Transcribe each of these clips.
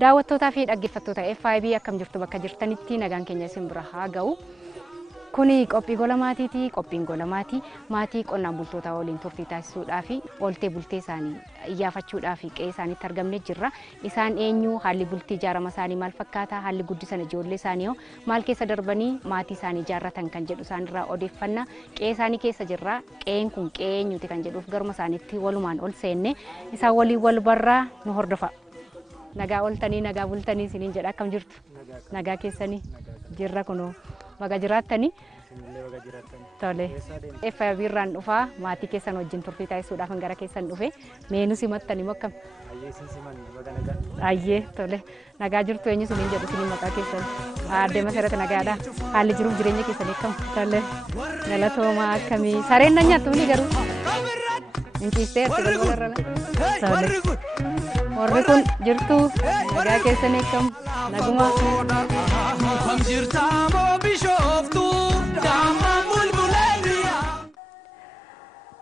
Daawwattootaa fi dhaggeeffattoota FIB akkam jirtu bakka jirtanitti nagaan keenya isin bira haa ga'u. Kuni qophii gola maatiiti. Qophiin gola maatii qonnaan bultoota waliin turtii taasisuudhaa fi ooltee bultee isaanii iyyaafachuudhaa fi qe'ee isaaniitti argamnee jirra. Isaan eenyu, haalli bultii ijaarama isaanii maal fakkaata, haalli guddisan ijoollee isaanii maal keessa darbanii maatii isaanii ijaarratan kan jedhu isaanirraa odeeffanna. Qe'ee isaanii keessa jirra. Qe'een kun qe'ee eenyuti kan jedhuuf garuma isaaniitti walumaan ol seenne isaan waliin wal barraa nu hordofa. Nagaa oltanii nagaa bultanii isiniin jedha akkam jirtu? Nagaa keessanii jirra kunoo. Baga jiraattanii tole FIB irraan dhufaa maatii keessan wajjin turtii taasisuudhaaf gara keessan dhufe meenu simattanii moo akkam? Ayyee tole nagaa jirtu eenyu isiniin jedhu isiniin maqaa keessan aadde Masarata nagaadha haalli jiruuf jireenya keessanii akkam? Tole galatoomaa akkamii sareen nan nyaattu ni garuu inkiisteerti galgala tole warri kun jirtu nagaa keessanii akkam? Naguma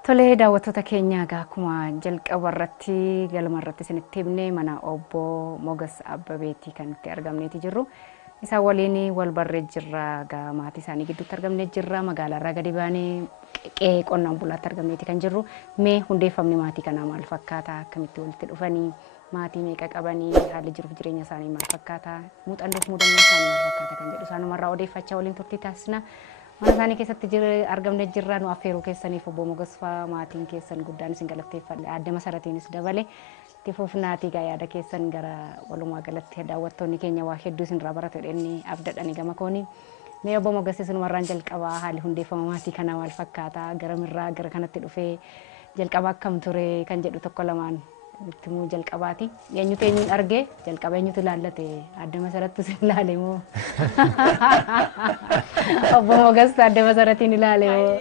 Tole daawwattoota keenya akkuma jalqaba irratti galma irratti isinitti himne mana obbo Mogas Abbabeetii kan itti argamneeti jirru. Isaan waliin wal barree jirra maatii isaanii gidduutti argamnee jirra magaalaa irraa gadi baanee qe'ee qonnaan bulaatti argamneeti kan jirru. Mee hundeeffamni maatii kanaa maal fakkaata? Akkamitti walitti dhufanii? Maatii meeqa qabanii? Haalli jiruuf jireenya isaanii maal fakkaata? Muuxannoof muudannoo isaanii maal fakkaata kan jedhu isaanumarraa odeeffachaa waliin turtii taasisna. Mana isaanii keessatti argamnee jirra nu affeeruu keessaniif obbo Mogas fa'aa maatiin keessan guddaan isin galateeffadha. Aadde Masaratiinis dabale itti fufnaatii yaada keessan gara walumaa galatti daawwattoonni keenya waa hedduu isinirraa baratu jedhanii abdadhanii gama kooni. Mee obbo Mogas isinumarraan jalqabaa haalli hundeeffama maatii kanaa maal fakkaata? Garamirraa gara kanatti dhufee jalqaba akkam ture kan jedhu tokko lamaan itti muu jalqabaati. Eenyutu eenyuun argee jalqaba eenyutu ilaallate? Aadde Masarattu isin ilaale moo? Obbo Mogas Aadde Masaratiin ilaale moo?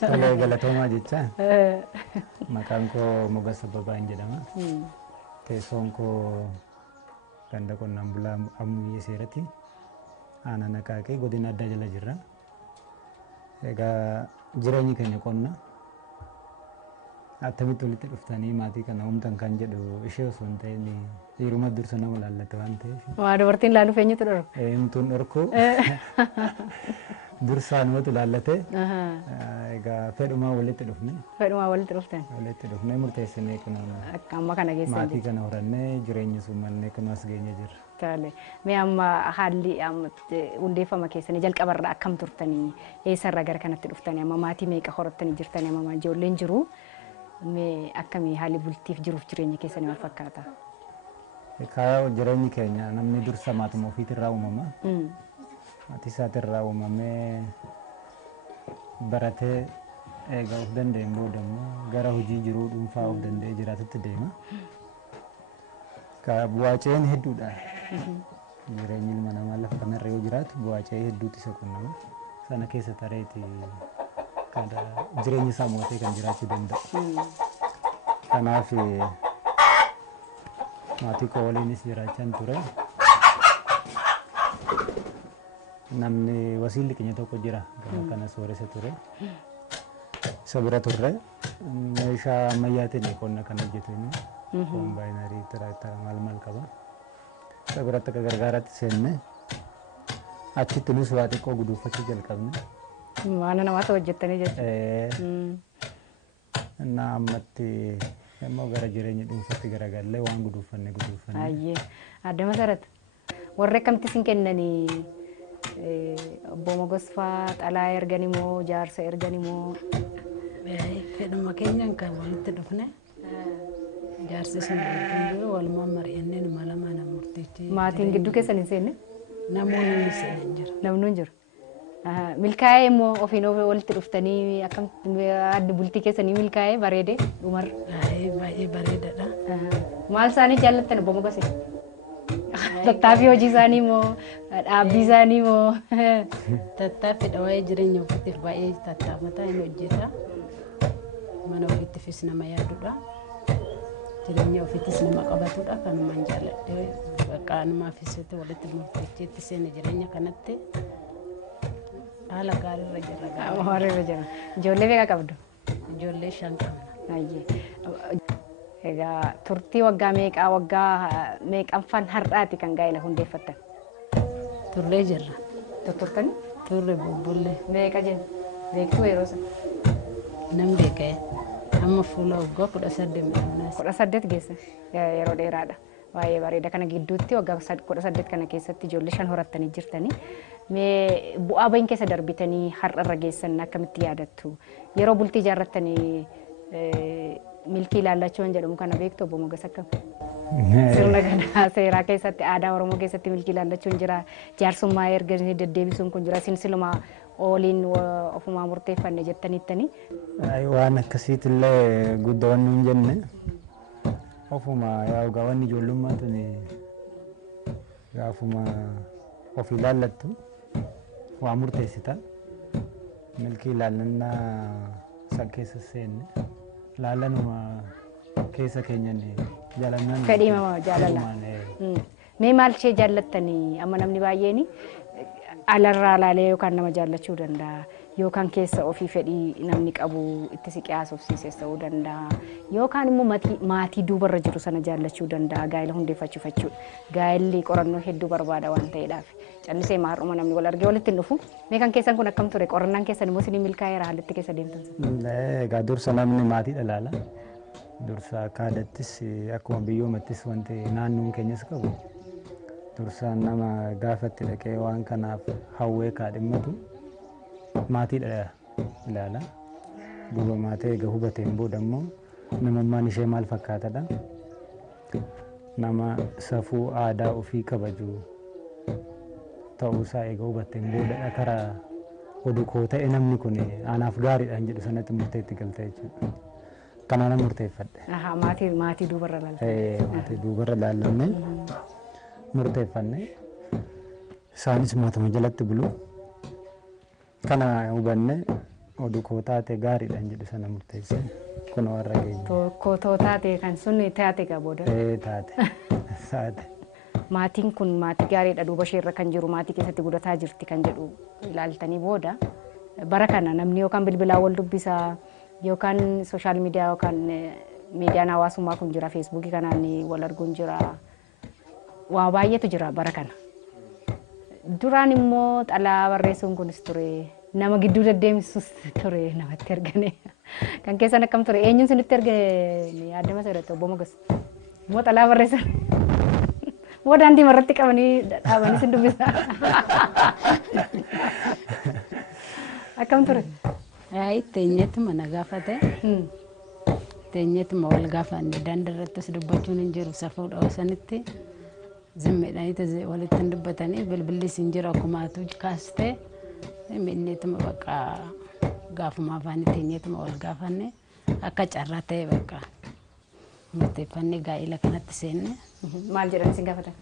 Tole galatoomaa jecha maqaan koo Mogas Abbabaan jedhama. Teessoon koo ganda qonnaan bulaa Ammuyyee Seeratti aanaa Naqaaqee godina addaa jala jirra. Egaa jireenyi keenya qonna attamitti walitti dhuftanii maatii kana uumtan kan jedhu ishee osoo hin ta'in dhiiruma dursa nama laallate waan ta'eef. Waa dubartiin laaluuf eenyutu dhorku? Eenyutuun dhorku dursaanumatu laallate. Egaa fedhumaa walitti dhufne. Fedhumaa walitti dhuftan? Walitti dhufne murteessinee kun amma kana geessan maatii kana horannee jireenya summannee kun as geenye jirra. Tole mee amma haalli hundeeffama keessanii jalqabarraa akkam turtanii eessarraa gara kanatti dhuftanii amma maatii meeqa horattanii jirtanii amma ijoolleen jiru mee akkamii haalli bultiif jiruuf jireenya keessanii maal fakkaata? Kaayyaa jireenyi keenya namni dursa maatuma ofiitirraa uumama. Maatii isaatirraa uumamee baratee eegaa of danda'een booda immoo gara hojii jiruu dhuunfaa of danda'ee jiraatutti deema. Bu'aaceen hedduudha. Jireenyi ilma namaa lafa kanarra yoo jiraatu bu'aacee hedduutu isa qunnama. Sana keessa tareeti jireenya isaa mo'atee kan jiraachuu danda'u. Kanaaf maatii koo waliinis jiraachaan ture. Namni wasiilli keenya tokko jira gama kana sooressa ture. Isa bira turre meeshaa ammayyaatiin qonna kan hojjetu inni kombaayinarii tiraaktaara maal qaba. Isa biratti akka gargaaraatti seenne achitti nus waa xiqqoo guduunfachuu jalqabne. Waan namaatti hojjettanii jechuudha. Innaa ammatti immoo gara jireenya dhuunfaatti garagallee waan guduunfanne. Ayyee Aadde Masarat warri akkamitti isin kennanii obbo Mogas fa'aa xalaa ergani moo jaarsa ergani moo? Fedhuma keenyaan kan walitti dhufne. Jaarsi sun jiru walumaan mari'annee nama lama nama murteetti. Maatiin gidduu keessan hin seenne? Namoonni hin seenne jira. Namni hin jiru. Milkaa'ee immoo ofiin walitti dhuftanii akkamitti adda bultii keessanii milkaa'ee bareedee dhumarra? Baay'ee bareedaadha. Maal isaanii jaallattan obbo Mogas? Tattaaffii hojii isaanii moo dhaabbii isaanii moo? Tattaaffiidha waa'ee jireenya ofiitiif baay'ee tattaafata inni hojjeta. Mana ofiittiifis nama yaadudha. Jireenya ofiittis nama qabatudha kanumaan jaalladhee bakka namaafis walitti murteecheetti seena jireenya kanatti haala gaariirra jirra. Gaariirra jira. Ijoollee meeqa qabdu? Ijoollee 5 qabna. Ayyee. Egaa turtii waggaa meeqaffaan har'aati kan gaa'ela hundeeffattan? Turree jirra. Turtanii? Turre bubbullee. Meeqa jenna? Beektuu yeroo sana? Nam beekee. Amma fuula waggaa 18 midhaanaas. 18 geesse yeroo dheeraadha. Baay'ee bareeda. Kana gidduutti waggaa 18 kana keessatti ijoollee 5 horattanii jirtanii. Mee bu'aa bahin keessa darbitanii har'arra geessan akkamitti yaadattu? Yeroo bultii ijaarrattanii milkii ilaallachuun jedhamu kana beektu obbo Mogas akkam? Sirna gadaa seeraa keessatti aadaa Oromoo keessatti milkii ilaallachuun jira. Jaarsummaa erga deddeebisuun kun jira. Sinsilumaa ooliin ofumaa murteeffanne jettaniittanii. Waan akkasiitillee guddoon nuun jenne ofuma yaa gaawwanni ijoollummaa tuni gaafuma of ilaallattu waa murteessita. Milkii ilaallannaa san keessa seenne ilaallanuma keessa keenyan jaalannaan. Fedhii jaalala. Mee maal ishee jaallattanii amma namni baay'een alarraa ilaalee yookaan nama jaallachuu danda'a yookaan keessa ofii fedhii namni qabu itti siqee haasofsiises ta'uu danda'a yookaan immoo maatii duubarra jiru sana jaallachuu danda'a gaa'ela hundeeffachuuf jechuudha. Gaa'elli qorannoo hedduu barbaada waan ta'eedhaaf callisee maar'uma namni wal argee walitti hin dhufu. Mee kan keessan kun akkam ture? Qorannaan keessan immoo isin milkaa'eera haalatti keessa deemtan sun? Egaa dursa namni maatiidha ilaala. Dursa akka aadattis akkuma biyyoomattis wanti naannoon keenyas qabu. Dursa nama gaafatti dhaqee waan kanaaf hawwee kaadhimmatu maatiidha ilaala. Duuba maatii egaa hubateen booda immoo namummaan ishee maal fakkaatadha. Nama safuu aadaa ofii kabaju ta'uusaa egaa hubateen booda karaa oduu koo ta'e namni kun anaaf gaariidhaan jedhu sanatti murteetti galta jechuudha. Kanaan murteeffadhe. Maatii duubarra ilaalta. Maatii duubarra ilaallanne murteeffanne isaanis maatuma jalatti bulu kana hubanne oduu koo taate gaariidhaan jedhu sana murteesse kun warra keenya. Koo taate kan sun taate egaa booda. Taate. Maatiin kun maatii gaariidha duuba isheerra kan jiru maatii keessatti gudataa jirti kan jedhu ilaaltanii booda bara kana namni yookaan bilbilaan wal dubbisaa yookaan sooshaal miidiyaa yookaan miidiyaan hawaasummaa kun jira feesbuukii kanaan wal arguun jira. Waa baay'eetu jira bara kana. Duraan immoo xalaa barreessuun kunis ture. Nama gidduu deddeemsus ture namatti ergane. Kan keessan akkam ture? Eenyuun sinitti ergane yaadama seerratti obbo Mogas? Immoo xalaa barreessan. Moo daandii marratti qabanii dhaabanii sin dubbisa. Akkam ture? Teenyeetuma na gaafate. Teenyeetuma wal gaafanne daandiirrattis dubbachuun hin jiru safuudha sanitti. Zimmeedhaanii walitti hin dubbatanii bilbillis hin jiru akkuma atu kaastee minneetuma bakka gaafuma afaan teenyeetuma wal gaafanne akka carraa ta'e bakka murteeffannee gaa'ela kanatti seenne. Maal jedhan isin gaafatan?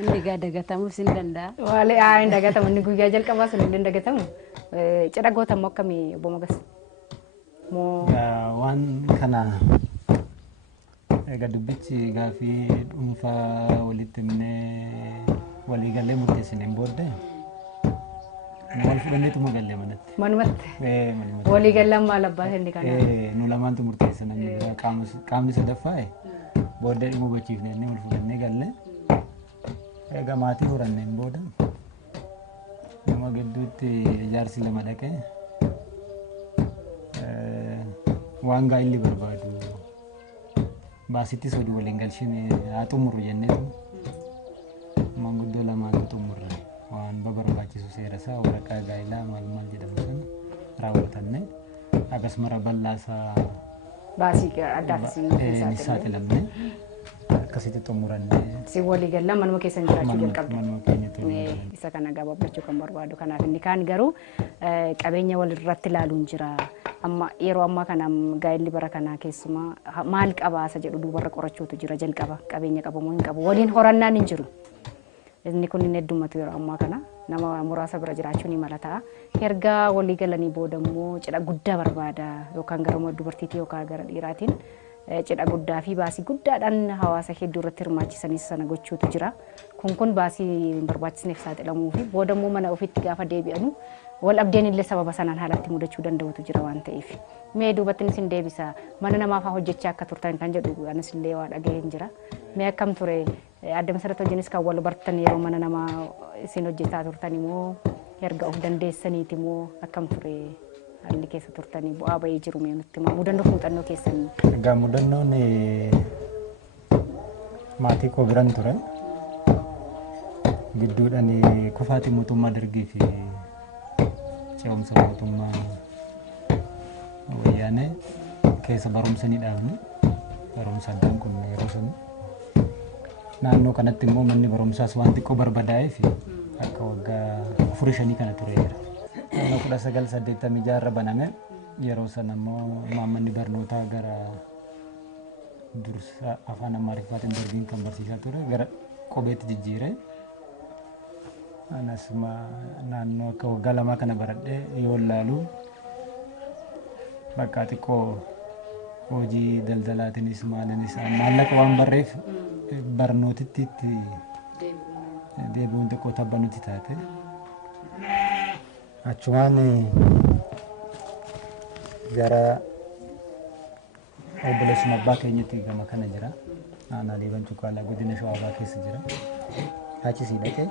Inni gaa dagatamuus hin danda'a. Waalee hin dagatamu inni guyyaa jalqabaa sun hin dagatamu. Cidha gootan moo akkamii obbo Mogas? Waan kana egaa dubbichi gaafii dhuunfaa walitti himnee waliigallee murteessineen booddee wal fudhanneetuma gallee manatti. Manumatti? Waliigallaan maal abbaa inni kana? Nu lamaantu murteessa namni qaamni sadaffaa booddee dhimma hubachiifnee inni wal fudhannee gallee egaa maatii horanneen booda nama gidduutti ijaarsi lama dhaqee waan gaa'illi barbaadu baasittis oduu waliin galchine haa xumurru jenneetu manguddoo lamaantu xumurre waan barbaachisu seera isaa waraqaa gaa'ilaa maal jedhamu sana raawwatanne akkasuma bal'aasaa baasii addaafis ni saaxilamne akkasitti xumuranne. Si walii galaa manuma keessan jiraachuu jalqabde. Manuma keenyatti. Isa kana gabaabachuu kan barbaadu kanaaf inni kaan garuu qabeenya walirratti ilaaluun jira. Amma yeroo ammaa kana gaa'elli bara kanaa keessumaa maal qabaasa jedhu duubarra qorachuutu jira jalqaba qabeenya qabamoo hin qabu waliin horannaan hin jiru. Inni kun inni heddummatu yeroo ammaa kana nama muraasa bira jiraachuun ni mala ta'a. Erga walii galanii booda immoo cidha guddaa barbaada yookaan gara dubartiitii yookaan gara dhiiraatiin cidha guddaa fi baasii guddaadhaan hawaasa hedduu irratti hirmaachisanis sana gochuutu jira. Kun baasii hin barbaachisneef saaxilamuu fi booda immoo mana ofiitti gaafa deebi'anu wal abdeen illee sababa sanaan haalatti mudachuu danda'utu jira waan ta'eef. Mee duubatti isin deebisa mana namaaf hojjechaa akka turtan kan jedhu anis illee waa dhaga'een jira. Mee akkam ture adda Masarat wajjinis kan wal bartan yeroo mana namaa isin hojjetaa turtan immoo erga of dandeessaniiti immoo akkam ture haalli keessa turtanii bu'aa bahee jiru mee nutti himaa mudannoo muuxannoo keessanii. Egaa mudannoon maatii koo biran ture. Gidduudhaan kufaatii mootummaa Dargii fi ce'umsa mootummaa wayyaanee keessa barumsa ni dhaabne. Barumsa addaan kun yeroo sana. Naannoo kanatti immoo manni barumsaas waan xiqqoo barbadaa'ee fi akka waggaa 4-5 kana tureera. 1986 irra baname yeroo sana immoo manni barnootaa gara dursa afaan Amaariffaatiin Dargiin kan barsiisaa ture gara qubeetti jijjiire. Anas naannoo akka waggaa 2 kana baradhee yoo ilaalu bakka xiqqoo hojii daldalaatiinis maaliinis maallaqa waan barreef barnootitti deebi'uun xiqqoo tabba nuti taate. Achumaan gara obboleessuma abbaa keenyatti gama kana jira. Aanaa Liiban Cuqqaalaa godina Shawaa keessa jira. Achi siidhate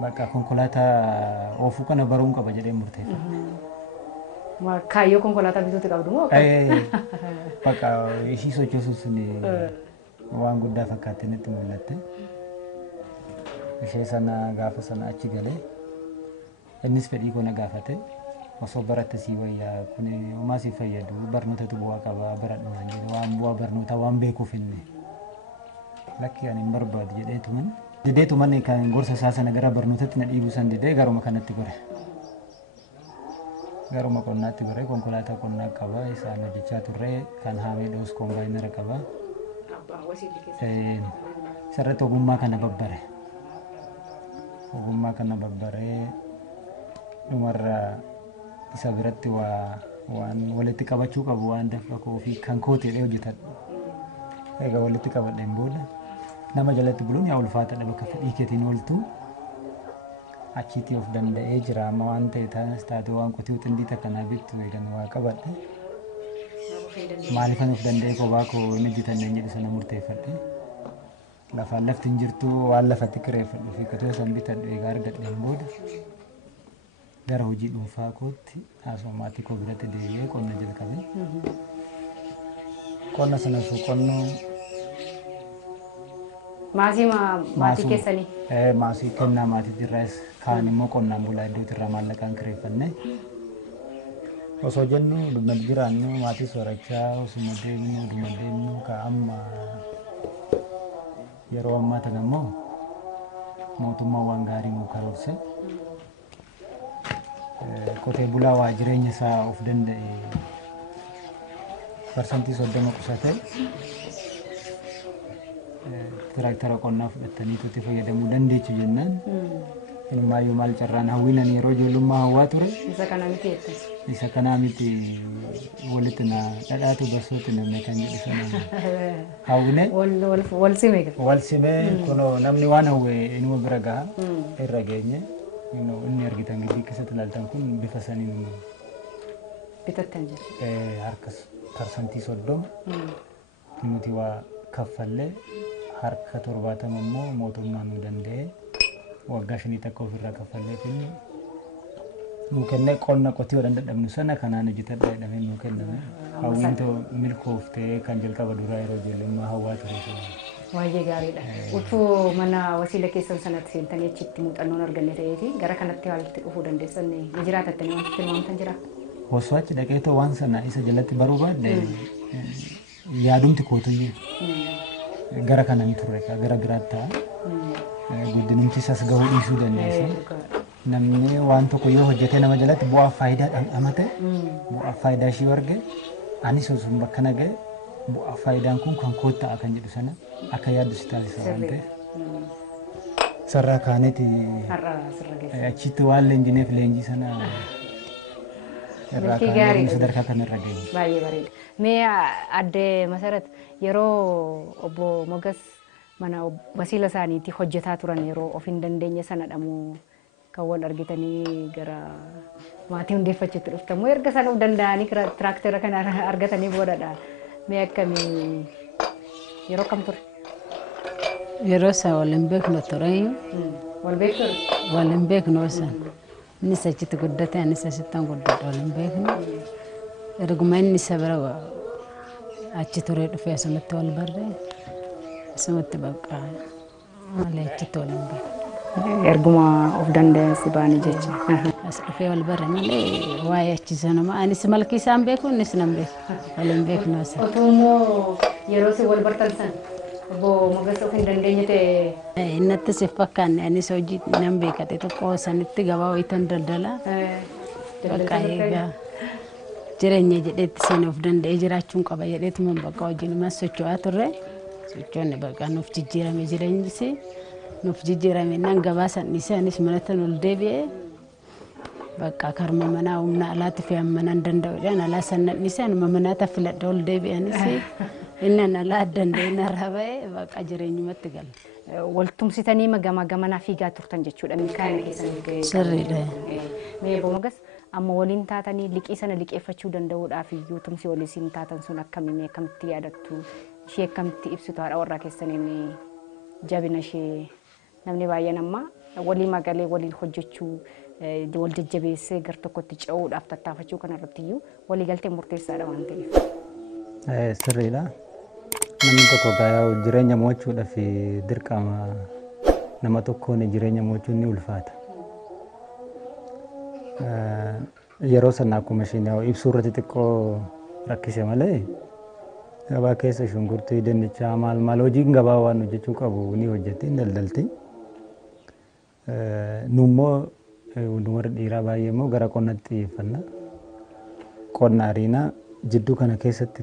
bakka konkolaataa oofuu kana baruun qaba jedhee murteeffate. Kaayyoo konkolaataa bituutti qabdu moo? Bakka ishii sochoosuun sun waan guddaa fakkaatti natti mul'atte. Ishee sana gaafa sana achi galee innis fedhii koo na gaafate. Osoo baratte sii wayyaa kun homaa si fayyadu barnootatu bu'aa qaba baradhumaan jedhe waan bu'aa barnootaa waan beekuuf inni. Lakki ani hin barbaadu jedheetuman kan gorsa isaa sana gara barnootatti na dhiibuu san didee garuma kanatti gore. Garuma qonnaatti gore konkolaataa qonnaa qaba isaan hojjechaa turre kan haamee dhoos kombaayinara qaba. Sarratti ogummaa kana babbare. Ogummaa kana babbaree dhumarra isa biratti waan walitti qabachuu qabu waan dafa koo fi kan kooteedhee hojjetadhu. Egaa walitti qabadheen booda nama jalatti buluun yaa ulfaataadha bakka fedhii keetiin ooltu achiitii of danda'ee jira amma waan ta'e taate waan qotii xindii takkanaa bittu eegan waa qabadhe. Maaliifan of danda'ee kophaa koo hin hojjetanneen jedhu sana murteeffadhe. Lafaan lafti hin jirtu waan lafatti kireeffadhu fi qotee san bitadhu egaa argadheen booda gara hojii dhuunfaa kootti haasoo maatii koo biratti deebi'ee qonna jalqabe. Qonna sanas qonnoo maatii keessanii? Maasii kennaa maatiitti irraas kaan immoo qonnaan bulaa iddootti irraa maallaqaan kireeffanne. Osoo jennu dhumatti jiraannu maatii soorachaa osuma deemnu ka amma yeroo ammaa tan ammoo mootummaa waan gaarii nuu karoorse. Qotee bulaa waa jireenya isaa of danda'e parsantii 30 qusate tiraaktara qonnaa fudhatanii itti fayyadamuu dandeechu jennaan. Inumaayyuu maal carraan hawwinan yeroo ijoollummaa hawwaa ture. Isa kanaa miti walitti na dhadhaatu barsooti namni kan jedhu sana hawwine. Wal simee kunoo namni waan hawwe inuma bira gaha irra geenye. Inni argitan gidii keessatti ilaaltan kun bifa saniin bitattan jira. Harka parsantii 30 nuti waa kaffallee harka 70 immoo mootummaan nu danda'e waggaa 5 takka ofirraa kaffallee fi nu kennee qonna qotii waan dadhabnu sana kanaan hojjetadha jedhamee nu kenname. Hawwiin ta'u milkooftee kan jalqaba duraa yeroo ijoollummaa hawwaa ture. Waayee gaariidha. Utuu mana wasiila keessan sanatti seentanii achitti muuxannoon arganne ta'eeti gara kanatti walitti dhufuu dandeessan ni jiraatattanii wanti tilmaamtan jira? Osoo achi dhaqeetoo waan sana isa jalatti baruu baadde yaadumti kootuyyuu gara kana ni turre gara biraatti ta'a. Guddinumti isas gahuu dhiisuu dandeessa. Namni waan tokko yoo hojjetee nama jalatti bu'aa faayidaa dhamdhamate bu'aa faayidaa ishii arge anis osoo bakka na ga'e bu'aa faayidaan kun kan koo ta'a kan jedhu sana akka yaaddu si taasisa waan ta'eef sarara kaaneeti achitti waan leenjineef leenjii sana Milkii gaarii sadarkaa kanarra geenye. baay'ee bareeda. Mee addee Masarat yeroo obbo Mogas mana wasiila isaaniitti hojjetaa turan yeroo of hin dandeenye sanadha moo kan wal argitanii gara maatii hundeeffachuutti dhuftan moo erga sana of danda'anii tiraaktera kana argatanii boodadha. Mee akkamii yeroo kam ture? Yeroo isaa waliin beeknu ture. Wal beektu? Waliin beeknu san. Innis achitti guddate anis asittan guddadha waliin beeknu. Erguma inni isa bira achi ture dhufee asumatti wal barre asumatti bakka malee achitti waliin beeknu. Erguma of dandeessi baanii jecha. As dhufee wal barre malee waa'ee achi sanuma anis malki isaan beeku innis nan beeku waliin beeknu asa. Otuu immoo yeroo si wal bartan san obbo Mogas of hin dandeenye ta'e. Innatti si fakkaanne anis hojii nan beekate tokko sanitti gabaa wayitan daldala. Bakka eegaa jireenya jedheetti seen of danda'ee jiraachuun qaba jedheetuma bakka hojiin mas socho'aa turre. Sochoonni bakka nuuf jijjiirame jireenyisi nuuf jijjiirame nan gabaa san dhiisee anis manatti ol deebi'ee bakka karma manaa humna alaatti fe'ammanaan danda'uudhaan alaa sannan dhiisee anuma manaata filadha ol deebi'anis inni alaa danda'ee narraa ba'ee bakka jireenyumatti gala. Waltumsitanii gamanaa fiigaa turtan jechuudha milkaa'ina keessan. Sirriidha. Mee obbo Mogas amma waliin taatanii liqii sana liqeeffachuu danda'uudhaaf iyyuu tumsi waliin taatan sun akkamitti yaadattu ishee akkamitti ibsitu haadha warraa keessaniin jabina ishee namni baay'een amma walii magalee waliin hojjechuu wal jajjabeessee gar tokkotti ce'uudhaaf tattaafachuu kanarratti iyyuu walii galtee murteessaadha waan ta'eef. Sirriidha. Namni tokko gaa'aa jireenya mo'achuudhaaf dirqama nama tokkoon jireenya mo'achuun ni ulfaata. Yeroo sana akkuma isheen ibsuu irratti xiqqoo rakkise malee gabaa keessa shunkurtii dinnichaa maal hojiin gabaa waan hojjechuu qabu ni hojjetti daldalti. Nummoo warri dhiiraa baay'ee immoo gara qonnatti xiyyeeffanna. Qonna ariinaa jidduu kana keessatti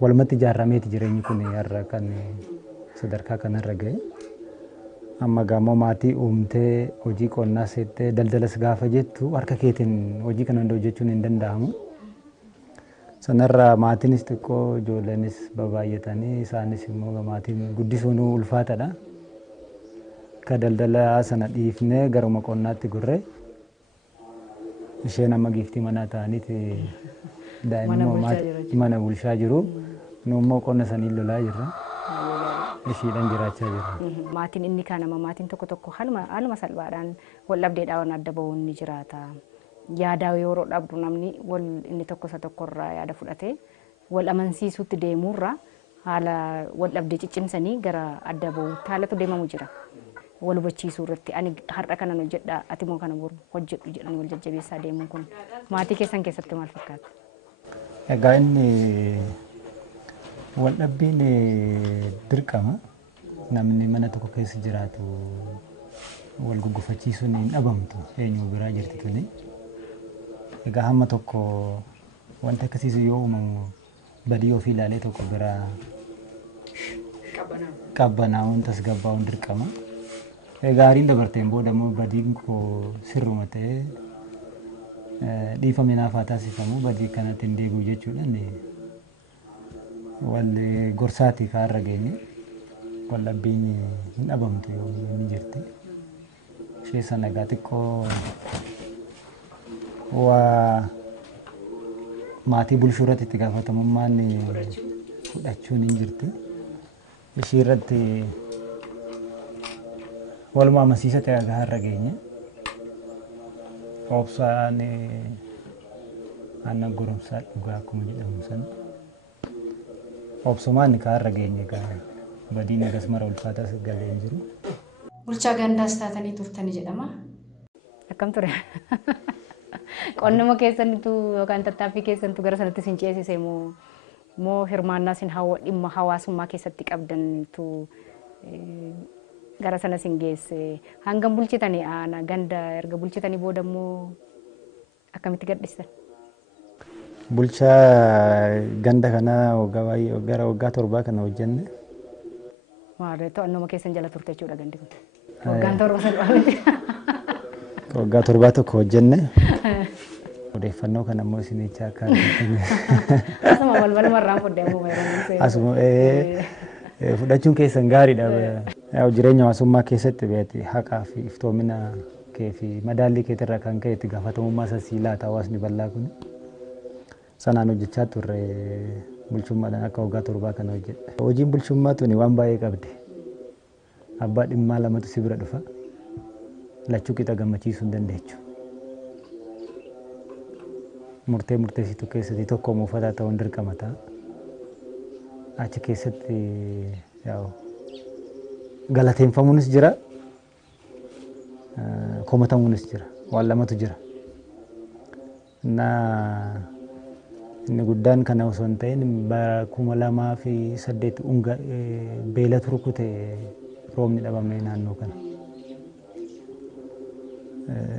walumatti ijaarameeti jireenyi kun har'a kan sadarkaa kanarra ga'e. Amma gamoo maatii uumtee hojii qonnaa seettee daldalas gaafa jettu harka keetiin hojii kana hunda hojjechuun hin danda'amu. Sanarraa maatiinis xiqqoo ijoolleenis baay'atanii isaanis immoo maatiin guddisuun ulfaataadha. Ka daldala sana dhiifnee garuma qonnaatti gurree isheen amma giiftii manaa ta'aniiti daa'imman mana bulchaa jiru. Nummoo qonna sanii lolaa jirra. Ishiidhaan jiraachaa jirra. Maatiin inni kaanama maatiin tokko haaluma salphaadhaan wal dhabdeedhaan adda bahuun ni jiraata. Yaadaa yeroo dhabdu namni inni tokko isa tokkorraa yaada fudhatee wal amansiisuutti deemuurraa haala wal dhabdee ciccimsanii gara adda bahuutti haalatu deemamu jira. Wal hubachiisuu irratti ani har'a kanan hojjedha ati immoo kana boru hojjedhu jedhan wal jajjabeessaa deemuun kun maatii keessan keessatti maal fakkaata? Egaa inni wal dhabbiin dirqama namni mana tokko keessa jiraatu wal guggufachiisuun hin dhabamtu eenyu biraa jirti tuni. Egaa hamma tokko wanta akkasiisu yoo uumamu badii ofii ilaalee tokko biraa qabbanaa'uun tasgabbaa'uun dirqama. Gaariin dabarteen booda immoo badiin koo sirruma ta'ee dhiifame naaf haa taasifamu badii kanatti hin deebi'u jechuudhaan wal gorsaati kaarra geenye wal dhabbiin hin dhabamtu yoo inni jirti. Ishee sana egaa xiqqoo waa maatii bulchuu irratti itti gaafatamummaan fudhachuun hin jirti. Ishee irratti walumaa amansiisa ta'e gaharra geenye obsaan aannan goromsaa dhugaa akkuma jedhamu sana obsumaan gaharra geenye badiin agas mara ulfaataa galee hin jiru. Bulchaa gandaas taatanii turtanii jedhama. Akkam ture? Qonnuma keessanitu yookaan tattaaffii keessanitu gara sanatti sin ceesise moo hirmaannaa sin dhimma hawaasummaa keessatti qabdantu gara sana sin geesse hangam bulchitanii aanaa ganda erga bulchitanii booda immoo akkamitti gadhiistan? Bulchaa ganda kana gara waggaa 7 kana hojjenne. Maarree to'annuma keessan jala turte jechuudha gandi kun. Waggaan 7 salphaa miti. Waggaa 7 tokko hojjenne. Odeeffannoo kana immoo isinicha akka Asuma balbala marraan fudhadhee moobaayilii asuma fudhachuun keessan gaariidha. Jireenya hawaasummaa keessatti beekti haqaa fi iftoomina kee fi madaallii keetirraa kan ka'e itti gaafatamummaa sasii laata hawaasni bal'aa kun sanaan hojjechaa turre bulchummaadhaan akka waggaa 7 kana hojjedha. Hojiin bulchummaa tuni waan baay'ee qabdi. Abbaa dhimmaa lamatu si bira dhufa. Lachuu qixa gammachiisuu hin dandeechu. Murteessitu keessatti tokko muufataa ta'uun dirqama ta'a. Achi keessatti galateeffamuunis jira, komatamuunis jira, waan lamatu jira. Inni guddaan kana osoo hin ta'in bara 2008 beelatu rukute roobni dhabamee naannoo kana.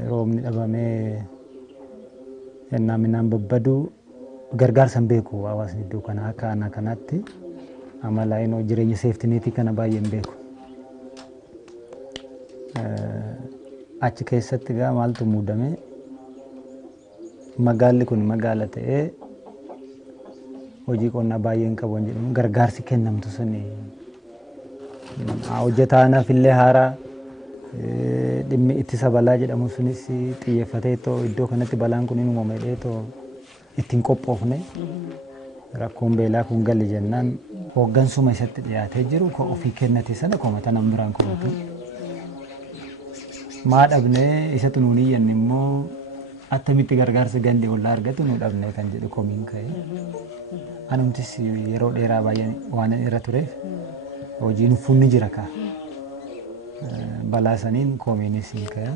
Roobni dhabamee yennaa midhaan babbadu gargaarsa hin beeku hawaasni iddoo kana akka aanaa kanaatti amala jireenya seeftineetii kana baay'ee hin beeku. Achi keessatti gaa maaltu muudame magaalli kun magaala ta'ee hojii qonnaa baay'een qabu jedhamu gargaarsi kennamtu sun hojjetaa anaafillee haaraa dhimmi ittisa balaa jedhamu sunis xiyyeeffatee iddoo kanatti balaan kun uumama jedhee ittiin qophoofne rakkoon beelaa kun galli jennaan hooggansuma isatti dhiyaatee jiru ko ofii kennate sana komata nam biraan komatu. Maa dhabnee isa tunuunii jenni immoo attamitti gargaarsa gandi ollaa argatu nu dhabnee kan jedhu komiin ka'e. Anumtis yeroo dheeraa baay'ee waan irra tureef hojiin funni jira kaa. Balaa saniin komiinis hin ka'e.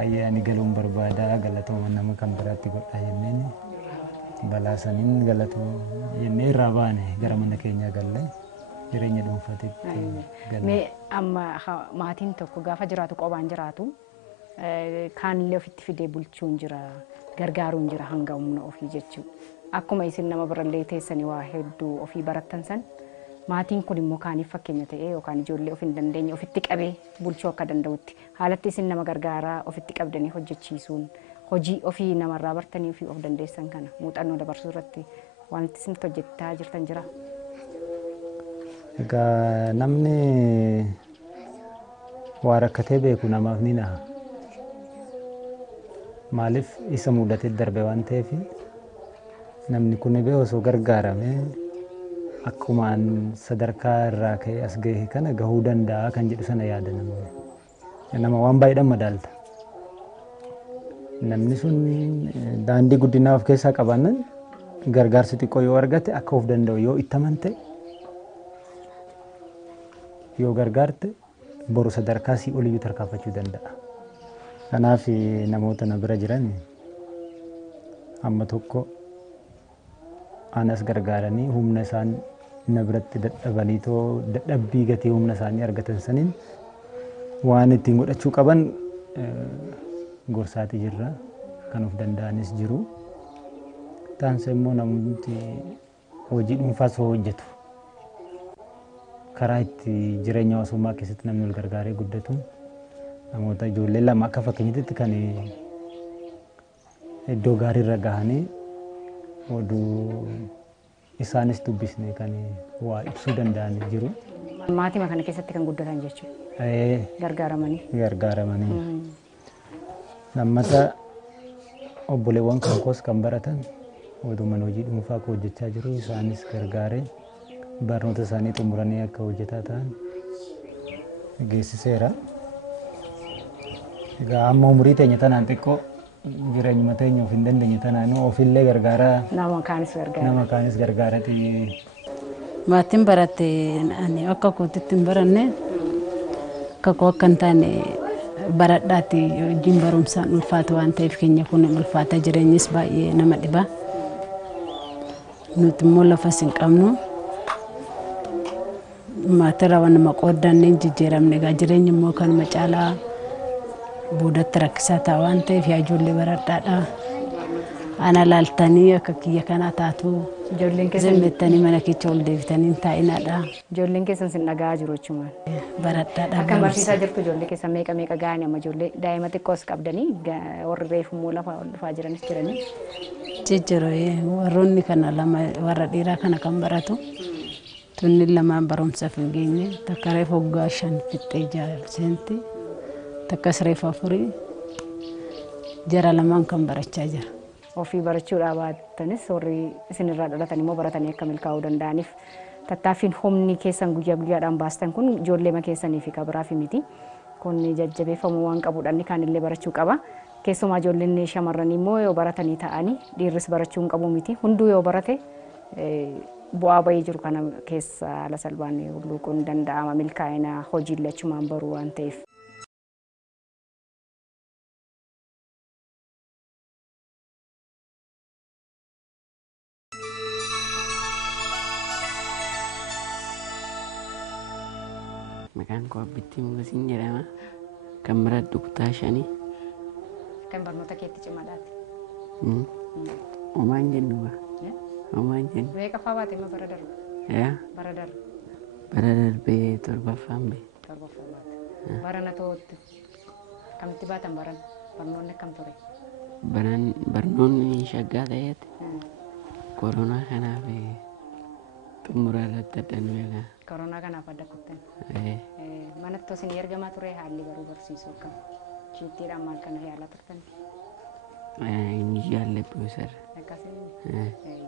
Ayyee ani galuun barbaadaa galatooma nama kan biraatti godhaa jenneen balaa saniin galatoo jennee irraa baane gara mana keenyaa galle jireenya dhuunfaatitti galle. Mee amma maatiin tokko gaafa jiraatu qobaan jiraatu kaanillee ofitti fidee bulchuun jira gargaaruun jira hanga humna ofii jechuudha. Akkuma isin nama birallee teessanii waa hedduu ofii barattan san maatiin kun immoo kaaniif fakkeenya ta'ee yookaan ijoollee of hin dandeenye ofitti qabee bulchuu akka danda'utti haalatti isin nama gargaaraa ofitti qabdanii hojjechiisuun hojii ofii namarraa bartanii ofii of dandeessan kana muuxannoo dabarsuu irratti waan isin hojjechaa jirtan jira. Egaa namni waa rakkatee beeku namaaf ni naha. Maaliif isa mudatee darbe waan ta'eef namni kun bee osoo gargaaramee akkumaan sadarkaa irraa ka'ee as ga'e kana gahuu danda'a kan jedhu sana yaada namni. Nama waan baay'eedhaan madaalta. Namni sun daandii guddinaa of keessaa qabaanan gargaarsa xiqqoo yoo argate akka of danda'u yoo itti amante yoo gargaarte boru sadarkaa sii oliyyuu tarkaanfachuu danda'a. Kanaaf namoota na bira jiran amma tokko anas gargaaranii humna isaan na biratti dadhabanii dadhabbii gatii humna isaanii argatan saniin waan ittiin godhachuu qaban gorsaati jirra kan of danda'anis jiru. Taansa immoo namni hojii dhuunfaa soo hojjetu karaa itti jireenya hawaasummaa keessatti namni wal gargaaree guddatu namoota ijoollee lama akka fakkeenyaatti kan iddoo gaariirra gahanii oduu isaanis dubbisne kan waa ibsuu danda'an jiru. Maatii kana keessatti kan guddatan jechuudha. Gargaaramanii. Gargaaramanii. Namoota obboleewwan kan koos kan baratan oduu mana hojii dhuunfaa koo hojjechaa jiru isaanis gargaaree barnoota isaanii xumuranii akka hojjetaa ta'an geessiseera. Egaa amma umurii teenya tanaan xiqqoo jireenyuma teenya of hin dandeenye tanaan ofillee gargaaraa nama kaanis gargaarati. Maatiin baratte ani akka kootitti hin baranne akka koo akka hin taane baradhaatti hojiin barumsaan ulfaata waan ta'eef keenya kun ulfaata jireenyis baay'ee nama dhiba. Nuti immoo lafas hin qabnu. Maatirraa waan nama qooddanne jijjiiramne egaa jireenya immoo kanuma caalaa boodatti rakkisaa ta'a waan ta'eef yaa ijoollee baradhaadha. Ana laaltanii akka kiyya kanaa taatu Ijoolleen keessan Zimmettanii mana keessa ol deebitanii hin taa'inaadha. ijoolleen keessan sin dhagaa jiru jechuudha. Baradhaadha. Akka barsiisaa jirtu ijoollee keessan meeqa meeqa ga'anii amma ijoollee daa'ima xiqqoos qabdanii warri reefu immoo lafa ol dhufaa jiranis jiranii. Jijjiiroo warroonni kana lama warra dhiiraa kana kan baratu. Tunni lamaan barumsaaf hin geenye takka reefa waggaa 5 fixxee jaalseenti takkas reefa 4 jara lamaan kan barachaa jira. Ofii barachuudhaa baatanis warri isinirraa dhalatan immoo baratanii akka milkaa'uu danda'aniif tattaaffiin humni keessan guyyaa guyyaadhaan baastan kun ijoollee keessanii fi kabiraaf miti. Kun jajjabeeffamuu waan qabuudha inni kaanillee barachuu qaba. Keessumaa ijoolleen shamarranii immoo yoo baratanii ta'anii dhiirris barachuu hin qabu miti. Hunduu yoo barate bu'aa bahii jiru kana keessa haala salphaan hulluuquun danda'ama milkaa'ina hojiillee achumaan baruu waan ta'eef. Maqaan koo Abbitti Mugasiin jedhama. Kan baradhu kutaa 5. Kan barnoota keetti cimaadhaati. Homaan jennu ba? Homaan jennu. Meeqa fa'aa baate ma bara darbu? Bara darbu. Bara darbee 7ffaan bee. 7ffaa baate. Barana ta'utti kamitti baatan baran barnoonni akkam ture? Barnoonni shaggaa ta'eeti. Koronaa kanaaf xumura irratti addan beekaa. Koronaa kanaaf adda kuttan. Manatti isin ergamaa ture haalli garuu barsiisuu akkam? Shiittiidhaan maal kana yaalaa turtan? Inni jaalle buusarra. Akkasii.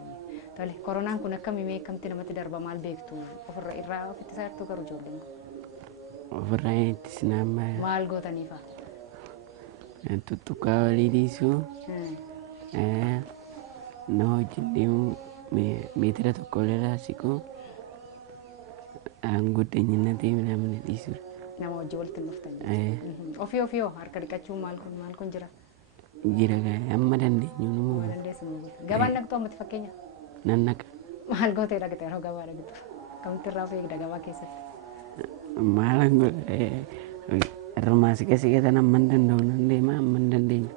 Tole koronaan kun akkamii akkamti namatti darba maal beektu ofirra irraa ofitti saartuu garuu ijoolleen kun? Ofirraa ittis naamma. Maal gootaniifa? Tuttuqqaa walii dhiisuu. Na wajjin deemuu meetira tokko lolaa siquu. Guddeenyina deemee namni dhiisudha. Nama wajjin walitti dhuftanii. Ofii hoo harka dhiqachuun maal kun jira? Jira gaarii amma dandeenyu numa. Gabaan naqxu ammatti fakkeenya? Nan naqa. Maal gootee dhaqxe yeroo gabaa dhaqxu? Kamitti irraa feegda gabaa keessatti? Maalan godha irrumaa siqatan amma hin danda'u nan deema amma hin dandeenyu.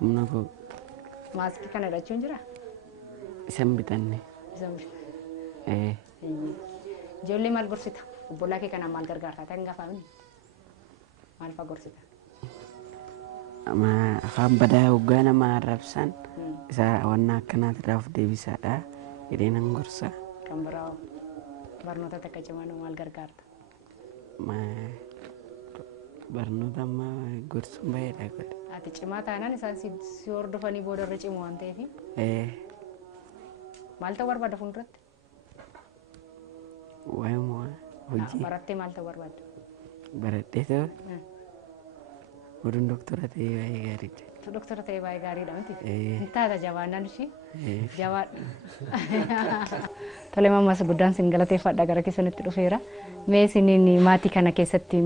Humna koo. Maaskii kana hidhachuun jira? Isan bitanne. Isan bitanne. Ijoollee maal gorsita? Obbolaa kee kanaan maal gargaartaa? Kan gaafamin maal fa'aa gorsita? Afaan badaa hoggaa nama arrabsan isa wanna akkanaatirraa of deebisaadha. Jedhee nan gorsa. Kan biraa barnoota takka cimanuu maal gargaarta? Barnoota amma gorsuun baay'eedha godhe. Ati cimaa taanaan isaan si hordofanii boodarra cimu waan ta'eef. Maal ta'uu barbaadda fuulduratti? Waa'ee hojii. Barattee maal ta'uu barbaadda? Baradhee ta'u. Oduun doktora ta'ee baay'ee gaariidha. Doktora ta'ee baay'ee gaariidha miti. Taata jabaannaan ishee. Jabaadha. Tole mammas guddaan sin galateeffadha gara keessanitti dhufeera. Mee isiniin maatii kana keessatti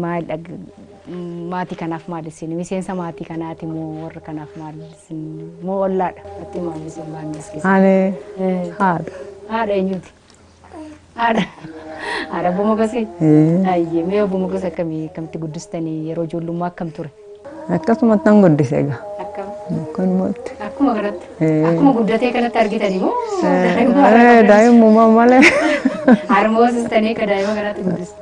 maatii kanaaf maal isin miseensa maatii kanaati moo warra kanaaf maal isin moo ollaadha? Ati maal isin baannes keessa? Ani haadha. Haadha eenyuti? Haadha. Haadha Obbo Mogasii? Ayyee mee Obbo Mogas akkamitti guddistanii yeroo ijoollummaa akkam ture? Akkasumatti nan guddise egaa. Akkam? Akkanumatti. Akkuma kanatti? Akkuma guddatee kanatti argitanii moo? Daa'imummaa malee. Harmoo hoosistanii akka daa'ima kanatti guddiste.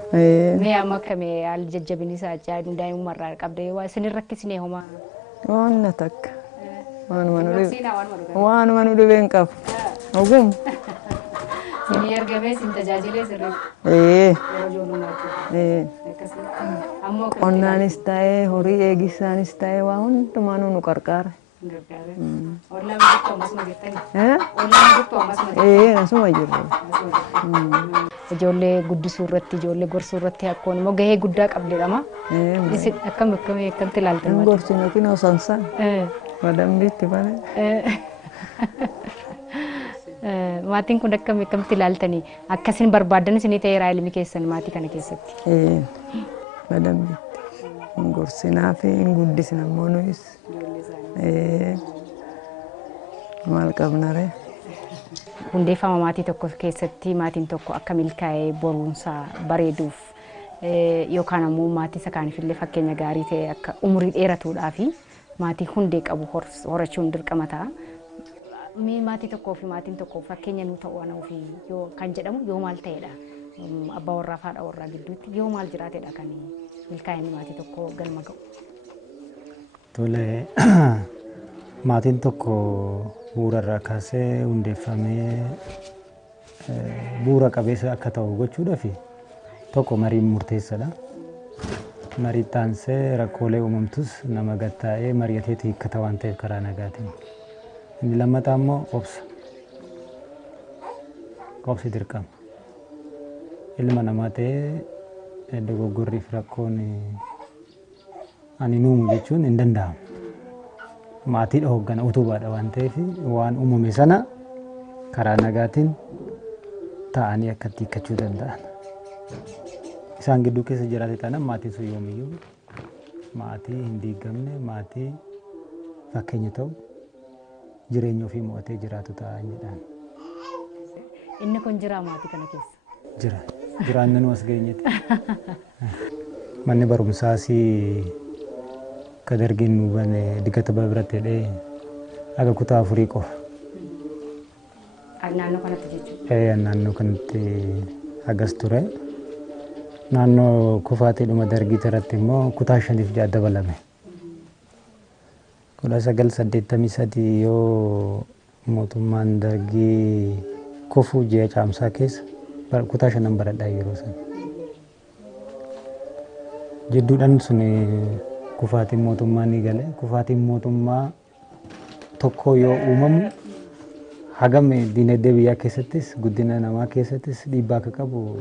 Mee amma akkamii haal jajjabinni isaa daa'imummaarraa qabdee waa isin rakkisnee homaa? Waan na takka. Waanuma nu dhibee hin qabu. Ogum. Isin ergamee isin tajaajilee sirriitti. Yeroo ijoollummaa Qonnaanis ta'ee horii eegisaanis ta'ee waa hundumaa nu qarqaara. Ollaa mijattu ammasuma jettanii? Ollaa mijattu ammasuma? Asuma jirra. Ijoollee guddisuu irratti ijoollee gorsuu irratti akkoon immoo gahee guddaa qabdedhama. Isin akkamitti ilaaltan? Gorsina kin osansa. Badambiitti malee. Maatiin kun akkamitti ilaaltanii akkasin barbaadan isinii ta'eeraa ilmi keessan maatii kana keessatti? Badambiitti. Gorsinaa fi guddisna immoo nuyis. Maal qabna ree? Hundeeffama maatii tokko keessatti maatiin tokko akka milkaa'ee boruunsaa bareeduuf yookaan ammoo maatii isa kaaniifillee fakkeenya gaarii ta'e akka umurii dheeratuudhaa fi maatii hundee qabu horachuun dirqama ta'a. Mee maatii tokkoo fi maatiin tokko fakkeenya nuu ta'uu waan ofi yoo kan jedhamu yoo maal ta'edha. Abbaa warraa fi haadha warraa gidduutti yoo maal jiraatedha kan milkaa'inni maatii tokko galma ga'u. Tole maatiin tokko bu'uura irraa kaasee hundeeffamee bu'uura qabeessa akka ta'u gochuudhaaf tokko mariin murteessaadha. Marii taansee rakkoolee uumamtus nama gattaa'ee mari'ateetu hiikkata waan ta'eef karaa nagaatiin. Inni lammataa immoo obsa. Obsi dirqama. Ilma namaa ta'ee dogoggorrii fi rakkoon ani nuumu jechuun hin danda'amu. Maatiidha hooggana utubaadha waan ta'eef waan uumame sana karaa nagaatiin taa'anii akka itti hiikkachuu danda'an. Isaan gidduu keessa jiraate taanaan maatiin sun yoomiyyuu maatii hin diigamne maatii fakkeenya ta'u jireenya ofii mo'atee jiraatu ta'a jedhaan. Inni kun jira maatii kana keessa. Jira. Jiraanni nu as geenyetti. Manni barumsaas ka dargiin nu bane diggata biratti jedhee aga kutaa 4 qofa. Naannoo kanatti jechuudha. Naannoo kanatti agas ture. Naannoo kufaatiidhuma dargii irratti immoo kutaa 5 dabalame. 1983 yoo mootummaan dargii kufuu ji'a caamsaa keessa kutaa 5 baradhaa yeroo sana. Jidduudhaan sun kufaatiin mootummaa ni gale. Kufaatiin mootummaa tokko yoo uumamu hagam dinagdee biyyaa keessattis guddina namaa keessattis dhiibbaa akka qabu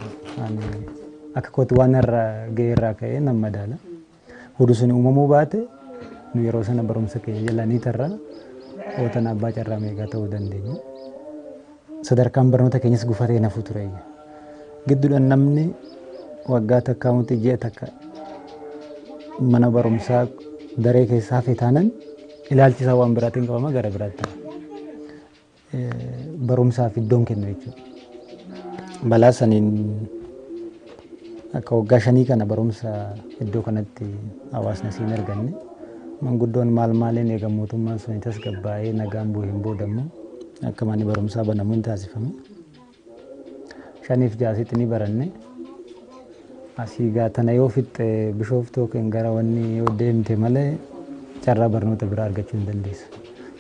akka kootti waan irra ga'e irraa ka'ee nan madaala. Oduu sun uumamuu baate nu yeroo sana barumsa keenya jalanii tarraa ootan abbaa carraa meeqaa ta'uu dandeenya. Sadarkaan barnoota keenyas gufatee nafuu ture. Gidduudhaan namni waggaa takkaamutti ji'a takka mana barumsaa daree keessaa hafe taanan ilaalchisaa waan biraatiin qabama gara biraatti ta'a. Barumsaaf iddoon kennu jechuudha. Balaa saniin akka waggaa 5 kana barumsa iddoo kanatti hawaasni siin arganne manguddoon maaliin eega mootummaan sun tasgabbaa'ee nagaan bu'een boodammoo akka manni barumsaa banamu hin taasifame. 5 fi 6 ni baranne asii gaatana yoo fixxe Bishooftuu yookiin gara wanni yoo deemte malee carraa barnoota biraa argachuu hin dandeessu.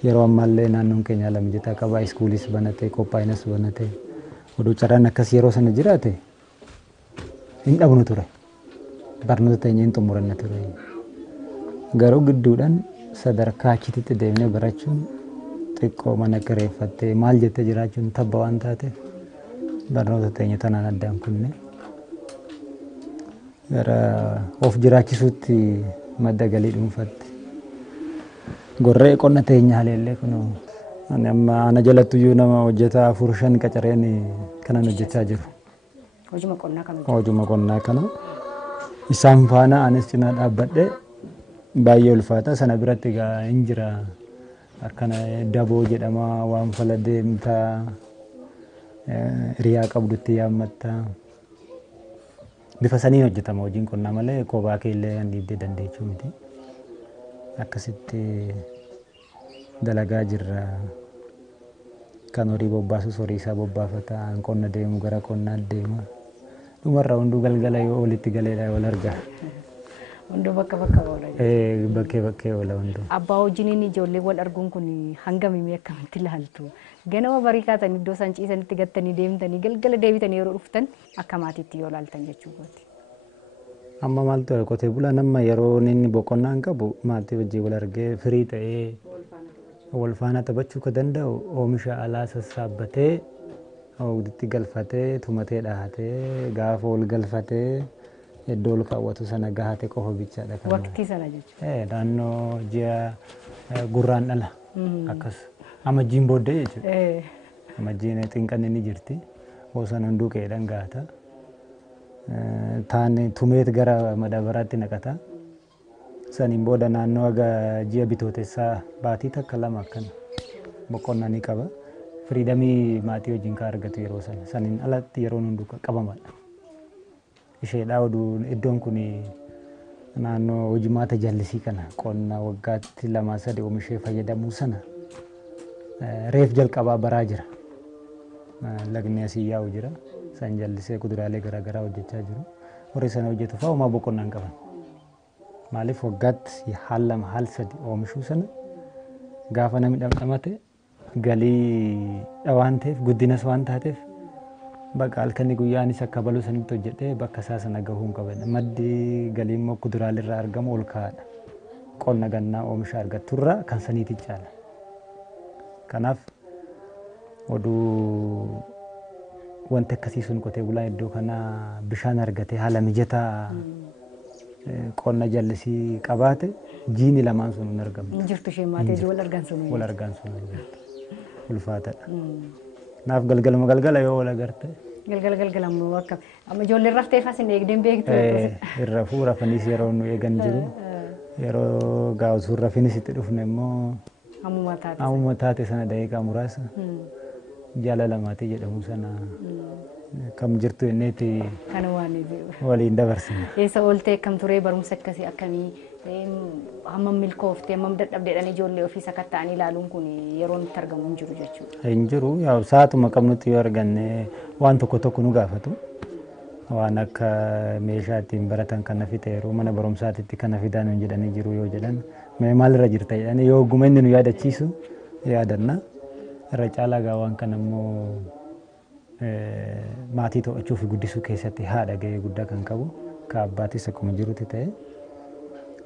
Yeroo ammaallee naannoon keenya haala mijataa qaba. Iskuulis banatee qophaa'inas banatee oduu carraan akkas yeroo sana jiraate hin dhabnu ture. Barnoota teenya hin xumuranne ture. Garuu gidduudhaan sadarkaa achititti deemnee barachuun xiqqoo mana kireeffattee maal jettee jiraachuun tabba waan taateef barnoota teenya tanaan addaan kunne. Gara of jiraachisuutti madda galii dhuunfaatti. Gorree qonna teenya haleellee kun ana jalattuyyuu nama hojjetaa 4-5 qacareen kanan hojjechaa jiru. Hojuma qonnaa kana hojjetu. Hojuma qonnaa kana isaan faana anis cinaa dhaabbadhee baay'ee ulfaata. Sana biratti egaa hin jira akkana daboo jedhama waan fala deemtaa hiriyaa qabdutti yaammattaa. Bifa saniin hojjetama hojiin qonnaa malee kophaa keellee kan dhiibdee dandeechuu miti. Akkasitti dalagaa jirra. Kan horii bobbaasus horii isaa bobbaafata. Qonna deemu gara qonnaa deema. Dhumarraa hunduu galgala yoo walitti galeedha wal argaa. Hunduu bakka oola. Bakkee oola hunduu. Abbaa wajjiniin ijoollee wal arguun kun hangamii akkamitti ilaaltu? Ganama barii kaatan iddoo isaan ciisanitti gattanii deemtanii galgala deebitanii yeroo dhuftan akka maatiitti yoo ilaaltan jechuudha. Amma maaltu ta'e qotee bulaan amma yeroo inni boqonnaan qabu maatii wajjin wal argee firii ta'ee wal faana taphachuu ka danda'u oomisha alaa sassaabbatee oogditti galfatee tumatee dhahatee gaafa ol galfatee iddoo ol kaawwatu sana gahatee qofa bichaadha. Waqtii sana jechuudha. Naannoo ji'a gurraan dhala akkas amajjiin booddee jechuudha. Amajjiin xinqanni ni jirti. Hoosaan hunduu qeedhan gahata. Taane tumeet gara madabaraatti naqata. Saniin booda naannoo aga ji'a bitootessaa baatii takka lama akkana boqonnaa ni qaba. Firiidamii maatii wajjin kan argatu yeroo sana. Saniin alatti yeroo hunduu qabamadha. Isheedhaa oduu iddoon kun naannoo hojimaata jallisii kana qonna waggaatti 2-3 oomishee fayyadamuu sana reef jalqabaa baraa jira. Lagni asii yaa'u jira. San jallisee kuduraalee garaagaraa hojjechaa jiru. Horii sana hojjetu fa'aa homaa boqonnaa hin qaban. Maaliif waggaatti haal lama haal sadi oomishuu sana gaafa namni dhamdhamate galii waan ta'eef guddinas waan taateef bakka halkanii guyyaanis akka baluu sanitti hojjedhee bakka isaa sana gahuu hin qaban. Maddi galii immoo kuduraalee irraa argamu ol ka'aadha. Qonna gannaa oomisha argatturraa kan saniitti caala. Kanaaf oduu wanti akkasii sun qotee bulaa iddoo kanaa bishaan argatee haala mijataa qonna jallisii qabaate jiini lamaan sun hin argamu. Jirtu ishee maatii wal argan sun. Wal argan sun ulfaataadha. Naaf galgaluma galgala yoo wal agarte. Galgala ammoo akka amma ijoollee raftee fas hin eegdeen beektu. Irra fuura faniis yeroo nu eegan jiru. Yeroo gaa'usuun rafinis itti dhufne immoo ammuma taate sana daqiiqaa muraasa jaalala maatii jedhamu sana kam jirtu inneeti waliin dabarsine. Eessa ooltee akkam turee barumsa akkasii akkamii hammam milkooftee hammam dadhabdeedhaan ijoollee ofii sakatta'anii ilaaluun kun yeroo nutti argamu hin jiru jechuudha. Hin jiru yaa saatuma qabnutti yoo arganne waan tokko nu gaafatu. Waan akka meeshaa ittiin baratan kana fite yeroo mana barumsaatitti kana fidaan hin jedhanii jiru yoo jedhan maalirra jirta jedhanii yoo ogguma inni nu yaadachiisu yaadanna. Irra caalaa gaa waan kana immoo maatii to'achuu fi guddisuu keessatti haadha gahee guddaa kan qabu ka abbaatis akkuma jirutti ta'e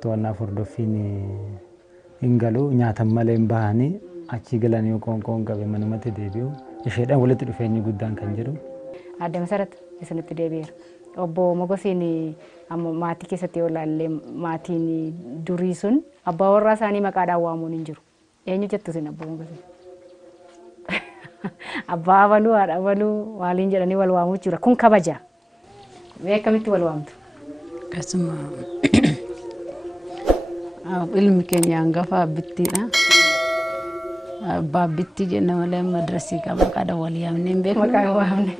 to'annaa hordoffiin hin galu nyaatan malee hin bahanii achi galanii qoonqoon qabe manumatti deebi'u isheedhaan walitti dhufeenyi guddaan kan jedhu. Adda Masarat isinitti deebi'eera. Obbo Mogosiin amma maatii keessatti yoo ilaalle maatiin durii sun abbaa warraa isaanii maqaadhaan waamuun hin jiru. Eenyu jettu isin Obbo Mogosiin? Abbaa abaluu haadha abaluu waaliin jedhanii wal waamuu jira. Kun kabaja. Mee akkamitti wal waamtu? Akkasuma ilmi keenya hangafa abbittiidha. Abbaa abbitti jenna malee madrasii qaba maqaadha wal yaamnee hin beeknu. Maqaa waamne.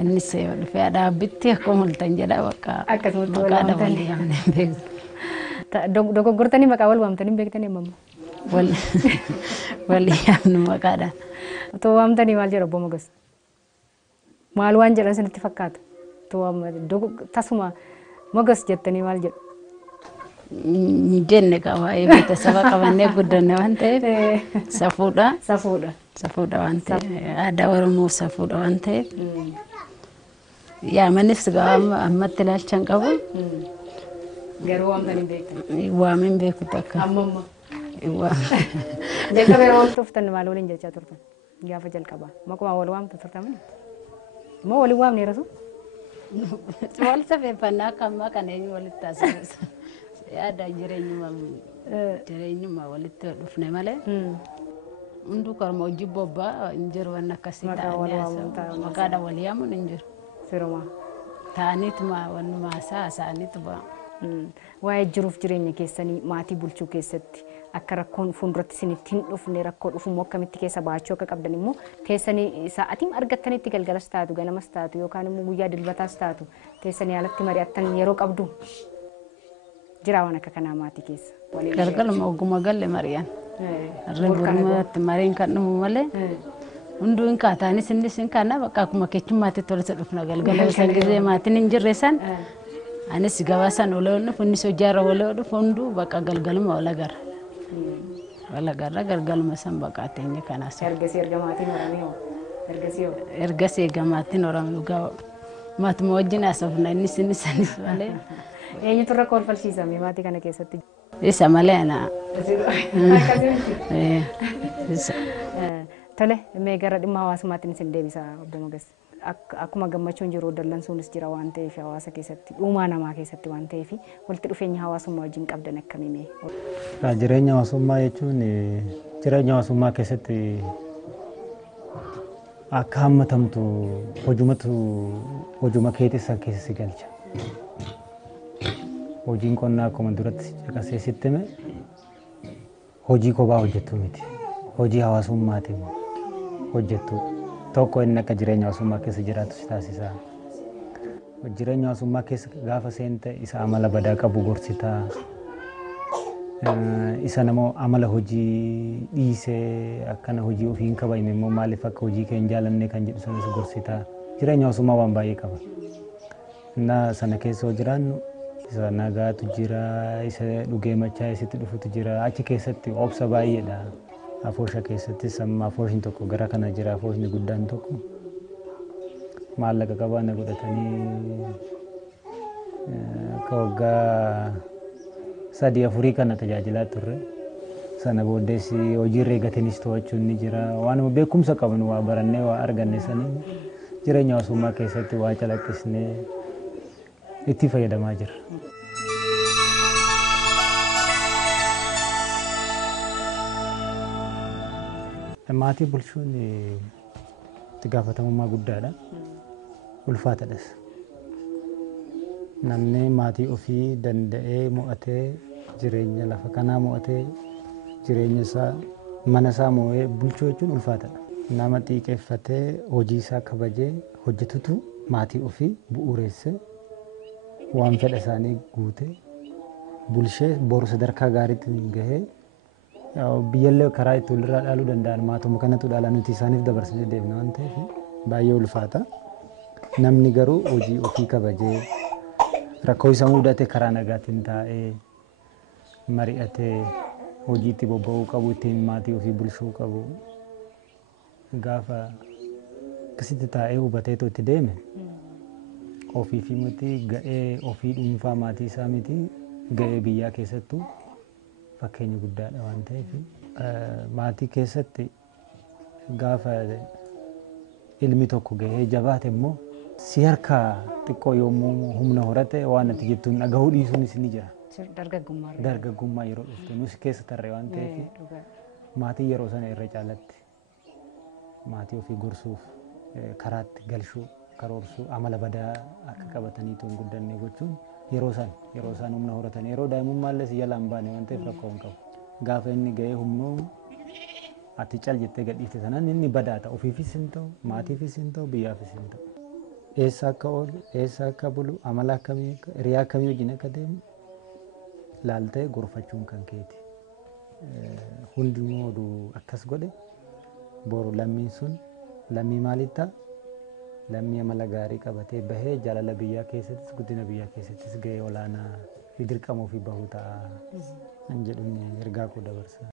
Innis dhufee haadha abbitti akkuma mul'atan jedha bakka akkasumatti wal maqaadha waamtan. wal yaamnee hin beeknu. Dogoggortanii maqaa wal waamtanii hin beektanii amma? Wal yaamnu maqaadha. Otoo waamtanii maal jedhu Obbo Mogos? Maal waan jedhan isinitti fakkaatu? Tasuma Mogos jettanii maal jedhu? Jenne qaba beeksisa qabannee guddanne waan ta'eef safuudha. Safuudha. Safuudha waan ta'eef aadaa Oromoo safuudha waan ta'eef yaamanis ammatti ilaalcha hin qabu. Garuu waamtanii hin beektan? Waamin beeku takka. Amma. Jalqaba yeroo wal tuftan maal waliin jechaa turtan? Gaafa jalqabaa maquma wal waamtu turtan moo waliin waamne rasu? Wal safeeffannaa akka ammaa kana eenyu walitti taasisa. Yaada jireenyuma walitti dhufne malee hunduu karma hojii bobbaa hin jiru waan akkasii ta'anii maqaadha wal yaamuun hin jiru. Firuma. Ta'aniituma waan maasaa isaaniitu ba'a. Waa'ee jiruuf jireenya keessanii maatii bulchuu keessatti akka rakkoon fuulduratti isinitti hin dhufne rakkoo dhufummoo akkamitti keessa baachuu akka qabdan immoo teessanii sa'aatiin argattanitti galgalas taatu ganamas taatu yookaan immoo guyyaa dilbataas taatu teessanii alatti mari'attan yeroo qabdu jira waan akka kanaa maatii keessa. Galgaluma ogguma galle mari'an. Ribburumatti mariin kan dhumu malee hunduu hin kaataanis innis hin kaana bakka akkuma keechummaatti tolisa dhufna galgala san gisee maatiin hin jirre san anis gabaasan wal dhufu innis hojjaarra wal dhufu hunduu bakka galgaluma wal agarra. Wal agarra galgaluma san bakka teenya kanaas. Ergasii maatiin horamee ergasii ergasii maatiin horamee gaa maatuma wajjin haasofna innis malee. Eenyutu rakkoo falsiisame maatii kana keessatti? Isa malee ana. Tole mee gara dhimma hawaasummaatti isin deebisa Obbo Mogas. Akkuma gammachuun jiru dallansuunis jira waan ta'eef hawaasa keessatti dhuumaa namaa keessatti waan ta'eef walitti dhufeenya hawaasummaa wajjin qabdan akkamii? Jireenya hawaasummaa jechuun jireenya hawaasummaa keessatti akka hammatamtu hojuma keetisaan keessa si galcha. Hojiin qonnaa akkuma duratti caqasee sitti hime hojii kophaa hojjettu miti. Hojii hawaasummaatiin hojjettu tokko inni akka jireenya hawaasummaa keessa jiraatu si taasisa. Jireenya hawaasummaa keessa gaafa seente isa amala badaa qabu gorsitaa isa namoo amala hojii dhiisee akkana hojii ofii hin kabajne immoo maaliif akka hojii kee hin jaalanne kan jedhu sanas gorsitaa. Jireenya hawaasummaa waan baay'ee qaba. Innaa sana keessa jiraannu isa nagaatu jira, isa dhugee machaa isitti dhufutu jira. Achi keessatti obsa baay'eedha. Afoosha keessattis amma afooshin tokko gara kana jira, afooshni guddaan tokko maallaqa qabaanna godhatanii akka waggaa 3-4 kana tajaajilaa turre. Sana booddees hojiirra eegatinis to'achuun ni jira. Waanuma beekumsa qabnu waa barannee waa arganne saniin jireenya hawaasummaa keessatti waa calaqqisnee itti fayyadamaa jira. Maatii bulchuun itti gaafatamummaa guddaadha. Ulfaataadhas. Namni maatii ofii danda'ee mo'atee jireenya lafa kanaa mo'atee jireenya isaa mana isaa mo'ee bulchuu jechuun ulfaataadha. Nama xiiqeffatee hojii isaa kabajee hojjetutu maatii ofii bu'uureessee waan fedha isaanii guutee bulshee boru sadarkaa gaariitti gahee biyyallee karaa itti walirraa dhaaluu danda'an maatuma kanatu dhaala nuti isaaniif dabarsanii deemna waan ta'eef baay'ee ulfaata. Namni garuu hojii ofii kabajee rakkoo isa mudate karaa nagaatiin taa'ee mari'atee hojii itti bobba'uu qabu, ittiin maatii ofii bulchuu qabu. Gaafa akkasitti taa'ee hubatee itti deeme ofii fi miti ga'ee ofii dhuunfaa maatii isaa miti ga'ee biyyaa keessattuu fakkeenya guddaadha waan ta'eef maatii keessatti gaafa ilmi tokko ga'ee jabaate immoo si harkaa xiqqoo yommuu humna horate waan ati jettuun dhagahuu dhiisuunis ni jira. Dargaggummaa yeroo dhufte nus keessa tarree waan ta'eef maatii yeroo sana irra caalatti maatii ofii gorsuuf karaatti galchuu karoorsuu amala badaa akka qabatanii tuun guddanne gochuun yeroo isaan humna horatan yeroo daa'imummaallee si jalaan baane waan ta'eef rakkoo hin qabu. Gaafa inni ga'ee humnoo ati cal jettee gadhiifte sanaan inni badaata ofiifis hin ta'u maatiifis hin ta'u biyyaafis hin ta'u. Eessa akka oolu eessa akka bulu amala akkamii hiriyaa akkamii wajjin akka deemu laaltee gorfachuun kan keeti. Hundinuu oduu akkas godhe boru lammiin sun lammii maaliif ta'a? Lammii amala gaarii qabatee bahee jaalala biyyaa keessattis guddina biyyaa keessattis gahee olaanaa fi dirqama ofii bahuu ta'a. An jedhuun ergaa koo dabarsa.